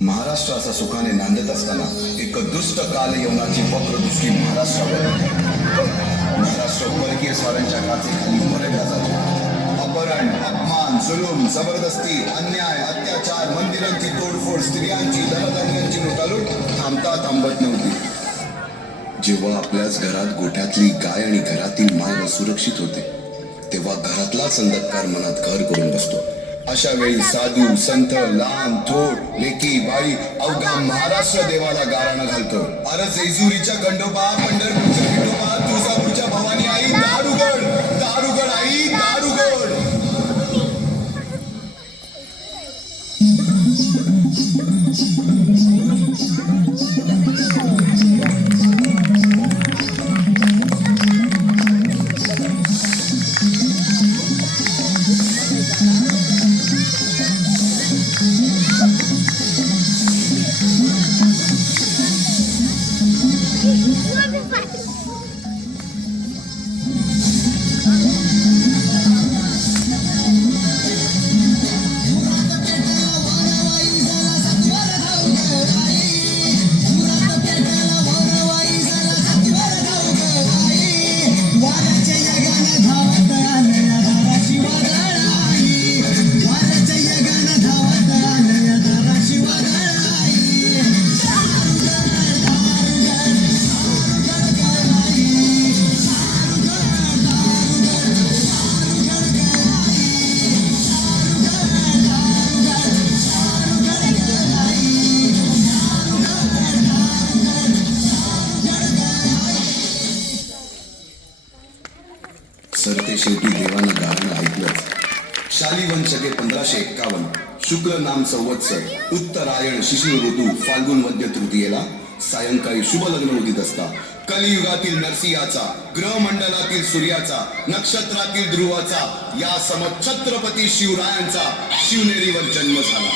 महाराष्ट्र असा सुखाने नांदत असताना एक दुष्ट कालयवनाची वक्रदृष्टी महाराष्ट्रावर. महाराष्ट्र परकीय स्वारांच्या काचेखाली मरडला जातो. अपहरण, अपमान, जुलूम, जबरदस्ती, अन्याय, अत्याचार, मंदिरांची तोडफोड, स्त्रियांची, धनधान्यांची लुटालूट थांबता थांबत नव्हती. जेव्हा आपल्याच घरात गोठ्यातली गाय आणि घरातील माय असुरक्षित होते, तेव्हा घरातलाच अंधकार मनात घर करून बसतो. अशा वेळी साधू, संत, लहान, थोर, लेकी, बाई, अवघा महाराष्ट्र देवाला गाराणं घालतो. अरे जेजुरीच्या खंडोबा, पंढरपूरच्या खंडोबा, तुळजापूरच्या भवानी आई, दार उघड, दार उघड आई, दार उघड. सरते शेवटी देवानं गाणं ऐकलंच. शालिवन शके 1551 शुक्ल नाम संवत्सर, उत्तरायण शिशिर ऋतू, फाल्गुन मध्य तृतीयेला सायंकाळी शुभ लग्न उदित असता कलियुगातील नरसिंहाचा, ग्रहमंडलातील सूर्याचा, नक्षत्रातील ध्रुवाचा, या समछत्रपती शिवरायांचा शिवनेरीवर जन्म झाला.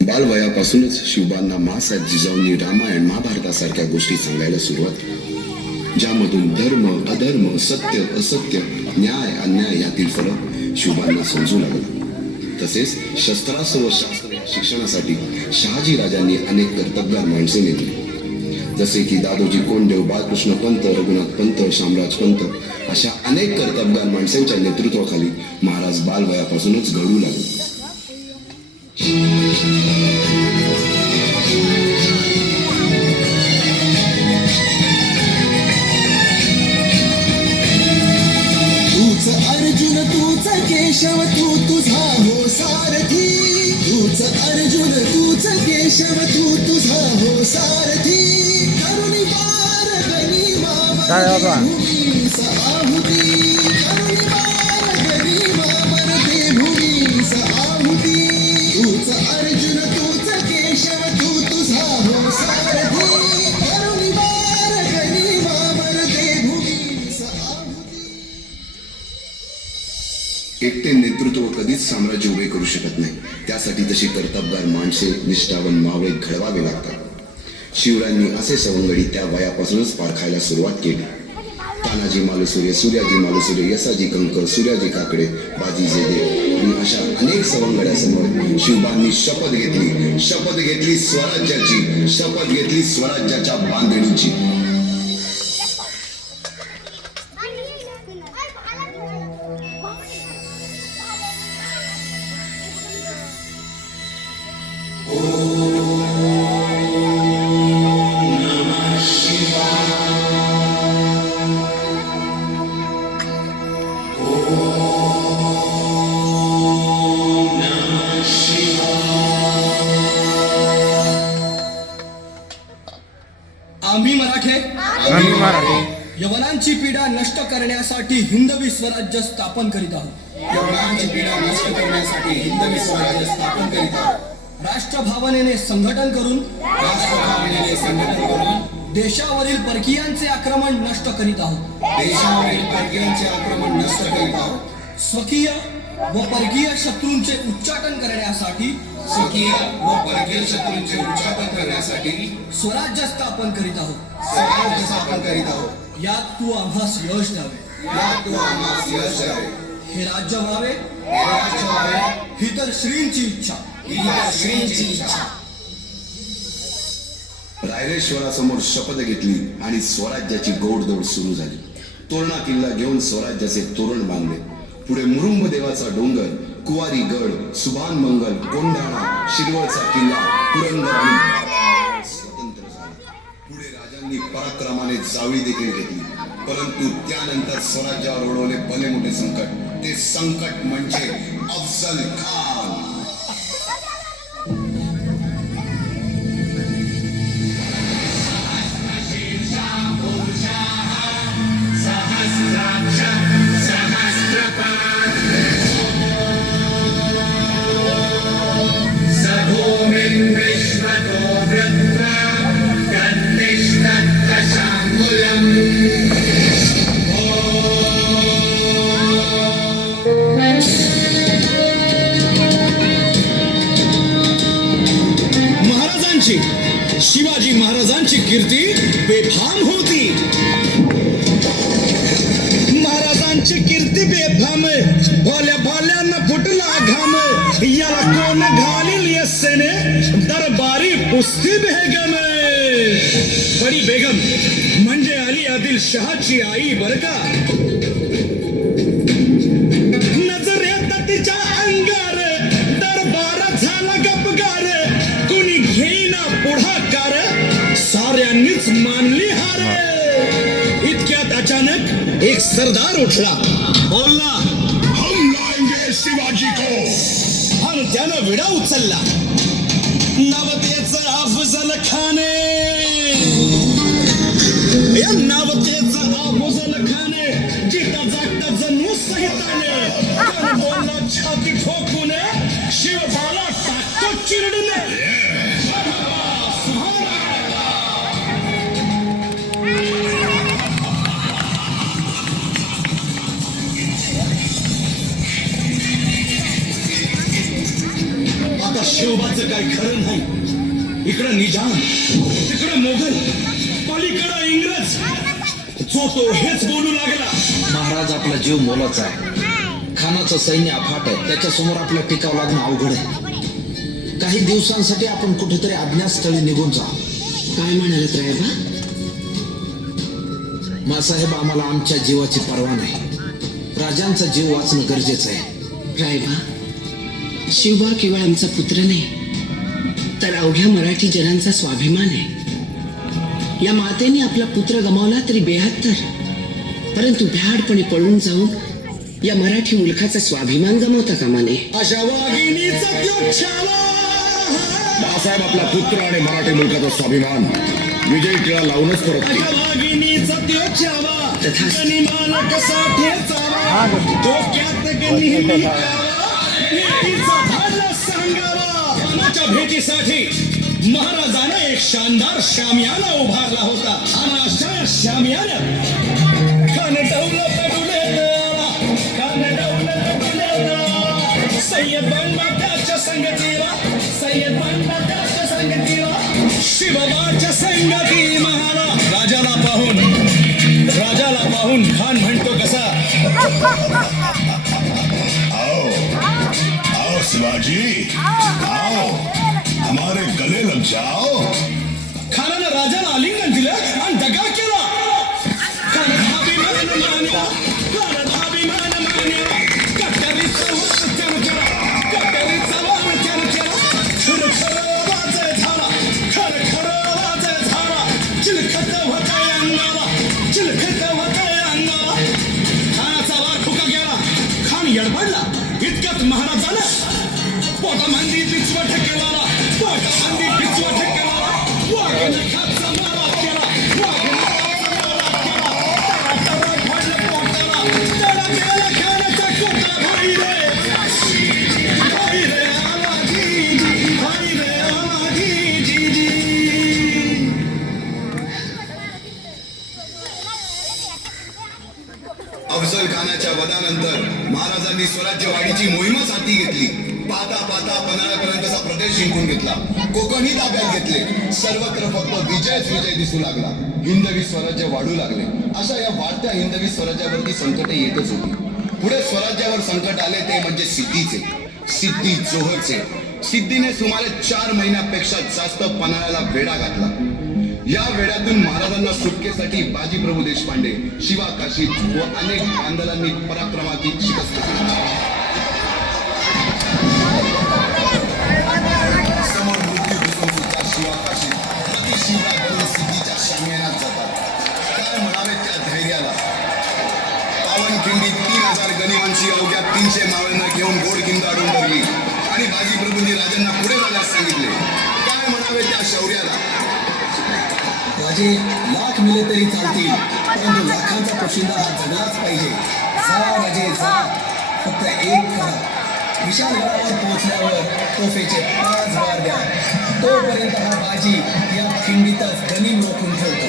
बालवयापासूनच शिवबांना माँसाहेब जिजाऊंनी रामायण महाभारतासारख्या गोष्टी सांगायला सुरुवात केली, ज्यामधून धर्म अधर्म, सत्य असत्य, न्याय अन्याय यातील फरक शिवबांना समजू लागला. तसेच शस्त्रास्त्र व शास्त्र शिक्षणासाठी शहाजी राजांनी अनेक कर्तबगार माणसे नेमली, जसे की दादोजी कोंडदेव, बाळकृष्ण पंत, रघुनाथ पंत, शामराज पंत अशा अनेक कर्तबगार माणसांच्या नेतृत्वाखाली महाराज बालवयापासूनच घडू लागले. तूच अर्जुन तूच केशव तू तुझा हो सारथी, तूच अर्जुन तूच केशव केशव तू तुझा हो सारथी करुणी वार गनिमा भूमीस आहुती करुणी वार गनिमा मरते भूमीस आहुती तूच अर्जुन तूच केशव तू तुझा हो सारथी करुणी वार गनिमा मरते भूमीस आहुती. एकटे नेतृत्व कधीच साम्राज्य उभे करू शकत नाही. त्यासाठी तशी कर्तबगार माणसे निष्ठावन मावळे घडवावे लागतात. शिवरायांनी असे सवंगडी त्या वयापासूनच पारखायला सुरुवात केली. तानाजी मालुसुरे, सूर्याजी मालुसुरे, यसाजी कंक, सूर्याजी काकडे, बाजी जेदे आणि अशा अनेक सवंगड्यासमोर शिवबांनी शपथ घेतली स्वराज्याची, शपथ घेतली स्वराज्याच्या बांधणीची. आम्ही मराठे यवनांची पीडा नष्ट करण्यासाठी हिंदवी स्वराज्य स्थापन करीत आहोत. यवनांची पीडा नष्ट करण्यासाठी हिंदवी स्वराज्य स्थापन करीत आहोत. राष्ट्रभावनेने संघटन करून राष्ट्रभावनेने संघटन करून देशावरील परकीयांचे आक्रमण नष्ट करीत आहोत. देशावरील परकीयांचे आक्रमण नष्ट करीत आहोत. स्वकीय व परकीय शत्रूंचे उच्चाटन करण्यासाठी स्वकीय व परकीय शत्रूंचे उच्चाटन करण्यासाठी स्वराज्य स्थापन करीत आहोत. स्वराज्य स्थापन करीत आहोत. यात तू आम्हास यश द्यावे. यात तू आम्हास यश द्यावे. हे राज्य व्हावे हे राज्य व्हावे ही तर श्रींची इच्छा. ही या श्रींची इच्छा. रायरेश्वरासमोर शपथ घेतली आणि स्वराज्याची गोडदोड सुरू झाली. तोरणा किल्ला घेऊन स्वराज्याचे तोरण बांधले. पुढे मुरुंब देवाचा डोंगर, कुवारी गड, सुभान मंगल, कोंढाणा, शिरवळचा किल्ला, पुरंदर आणि स्वतंत्र झाले. पुढे राजांनी पराक्रमाने जाळी देखील घेतली. परंतु त्यानंतर स्वराज्यावर ओढवले भले मोठे संकट. ते संकट म्हणजे अफजल खान. शिवाजी महाराजांची कीर्ती बेफाम होती. महाराजांची कीर्ती बेफाम, भोल्या भोल्यांना फुटला घाम. याला कोण घालील यस्सेने दरबारी पुस्ती बेगम. बडी बेगम म्हणजे अली आदिल शहाची आई बर का. नजरेत तिच्या अंगार दरबार झाला गपगार. कुणी घेईना पुढाकार, साऱ्यांनीच मानली हार. इतक्यात अचानक एक सरदार उठला, बोलला, हम लाएंगे शिवाजी को. आणि त्यानं विडा उचलला. नाव त्याचं अफजल खाने. या नाव त्याचं अफजल खाने. जिता जागता जणू सहिताने. पण बोलला छाती ठोकून, शिवबाला टाकतो चिरडीने. आता शिवबाचं काही खरं नाही. इकडं निजाम, तिकडं मोगल, पलीकडं इंग्रज. जो तो हेच बोलू लागला. महाराज आपला जीव मोलाचा आहे. खानाचं सैन्य अफाट आहे. त्याच्यासमोर आपला टिकाव लागणं अवघड आहे. काही दिवसांसाठी आपण कुठेतरी अज्ञातस्थळी निघून जा. काय म्हणालत रायबा? मासाहेब, आम्हाला आमच्या जीवाची पर्वा नाही. राजांचा जीव वाचणं गरजेचं आहे. रायबा, शिवबा केवळ आमचा पुत्र नाही, तर अवघ्या मराठी जनांचा स्वाभिमान आहे. या मातेने आपला पुत्र गमावला तरी 72, परंतु भ्याडपणे पळून जाऊन या मराठी मुलखाचा स्वाभिमान गमावता कामा नये. अशा वाघिणीचा त्यो छावा बाळासाहेब आपला पुत्र आणि मराठी मुलकाचा स्वाभिमान विजयी टिळा लावूनच परततील. वाघिणीचा त्यो चावा तथास्तु. गनिमाला कसा ठेचावा डोक्यात नेहमी यावा भेटीचा धाडला सांगावा. कानाच्या भेटीसाठी महाराजानं एक शानदार शामियाना उभारला होता आणि अशा शामियाना कानडवलं पडुले देवा, कानडवलं पडुले देवा. सय्यद बनला त्याच्या संगतीला, सय्यद बनला त्याच्या संगतीला, शिवबाच्या संगती महाला. राजाला पाहून खान म्हणतो कसा, आओ आओ शिवाजी, आओ हमारे गले लग जाओ. खानानं राजाला आलिंगन दिलं आणि दगा केला. खानाभिमान मान्या, खानाभिमान मान्या, कट्यारीचा वार त्यानं केला, कट्यारीचा वार त्यानं केला. खरखर आवाज झाला, खरखर आवाज झाला, चिलखत होतंय अंगाला, चिलखत होतंय अंगाला. खानाचा वार फुका गेला, खान यडबडला. इतक्यात महाराजानं पोटामांदी पिचवट केला, पोटामांदी पिचवट केला. वाघनखाचा मारा केला, वाघनखाचा मारा केला. त्याला फाडलं पोटाला, त्याला गेला खानाचा कोटा. भाई रे, भाई रे आवाजी, भाई रे आवाजी, जी जी. अफजल खानाच्या वधानंतर महाराजांनी स्वराज्यवाढीची मोहीमच हाती घेतली. पाहता पाहता पन्हाळ्यापर्यंतचा प्रदेश जिंकून घेतला, कोकणही ताब्यात घेतले. सर्वत्र फक्त विजयच विजय दिसू लागला. हिंदवी स्वराज्य वाढू लागले. अशा या वाढत्या हिंदवी स्वराज्यावरती संकट येतच होती. पुढे स्वराज्यावर संकट आले ते म्हणजे सिद्धीचे, सिद्धी जोहरचे. सिद्धीने सुमारे 4 महिन्यापेक्षा जास्त पन्हाळ्याला वेढा घातला. या वेड्यातून महाराजांना सुटकेसाठी बाजीप्रभू देशपांडे, शिवा काशीद व अनेक आंदोलनांनी पराक्रमाची शिकस्त दिली. समोर मृत्यू दिसून सुद्धा शिवा काशीद प्रति शिवराज बनून सिद्धीच्या शामियानात जातात. काय म्हणावे त्या धैर्याला. पावनखिंडी 3000 गनिमांची अवघ्या 300 मावळ्यांना घेऊन गोडखिंड अडून धरली आणि बाजीप्रभूंनी राजांना पुढे जाण्यास सांगितले. काय म्हणावे त्या शौर्याला. राजे लाख मिले तरी चालतील, परंतु लाखांचा पोशिंदा हा जगलाच पाहिजे. जा राजे जा, फक्त एक करा. विशाल गडावर पोहोचल्यावर तोफेचे 5 बार द्या. तोपर्यंत हा बाजी या खिंडीतच गनिम रोखून ठेवतो.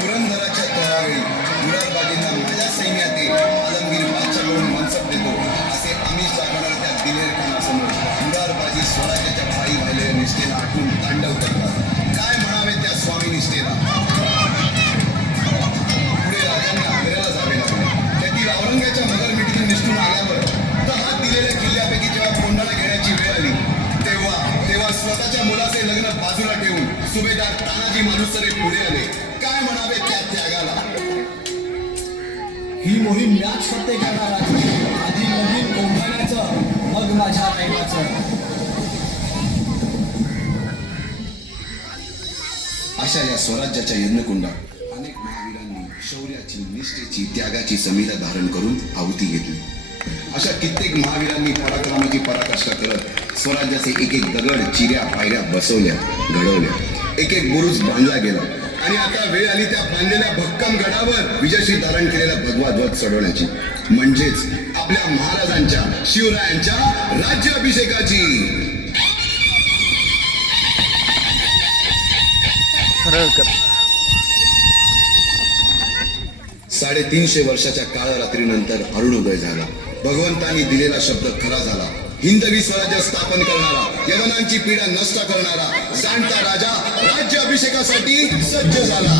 पुरंदराच्या तळावेळी मुरारबाजींना माझ्या सैन्यातील आलमगीर बादशाहकडून मनसब देतो असे आमिष दाखवणाऱ्या त्या दिलेर खानासमोर मुरारबाजी स्वराज्याच्या पायी व्हायलेल्या निष्ठेला आठवून तांडव करतात. काय म्हणावे त्या स्वामी निष्ठेला. पुढे राजांनी आग्र्याला जावे लागले. त्यातील औरंगाच्या नगर मिठीतून निष्ठून आल्यावर तर हात दिलेल्या किल्ल्यापैकी जेव्हा कोंडाणा घेण्याची वेळ आली तेव्हा स्वतःच्या मुलाचे लग्न बाजूला ठेवून सुभेदार तानाजी मालुसरे पुढे आले. काय म्हणावे त्या त्यागाला. ही मोहीम मॅच फत्ते करणार आहे. आधी लगीन कोंढाण्याचं, मग माझ्या रायबाचं. अशा या स्वराज्याच्या यज्ञकुंडात अनेक महावीरांनी शौर्याची, निष्ठेची, त्यागाची समिधा धारण करून आहुती घेतली. अशा कित्येक महावीरांनी पराक्रमाची पराकाष्ठा करत स्वराज्याचे एक एक दगड, चिऱ्या, पायऱ्या बसवल्या, घडवल्या. एक एक बुरुज बांधला गेला आणि आता वेळ आली त्या बांधलेल्या भक्कम गडावर विजयश्री धारण केलेला भगवा ध्वज चढवण्याची, म्हणजेच आपल्या महाराजांच्या, शिवरायांच्या राज्याभिषेकाची. 350 वर्षाच्या काळरात्रीनंतर अरुणोदय झाला. भगवंतांनी दिलेला शब्द खरा झाला. हिंदवी स्वराज्य स्थापन करणारा, यवनांची पीडा नष्ट करणारा जाणता राजा राज्याभिषेकासाठी सज्ज झाला.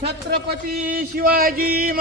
छत्रपती शिवाजी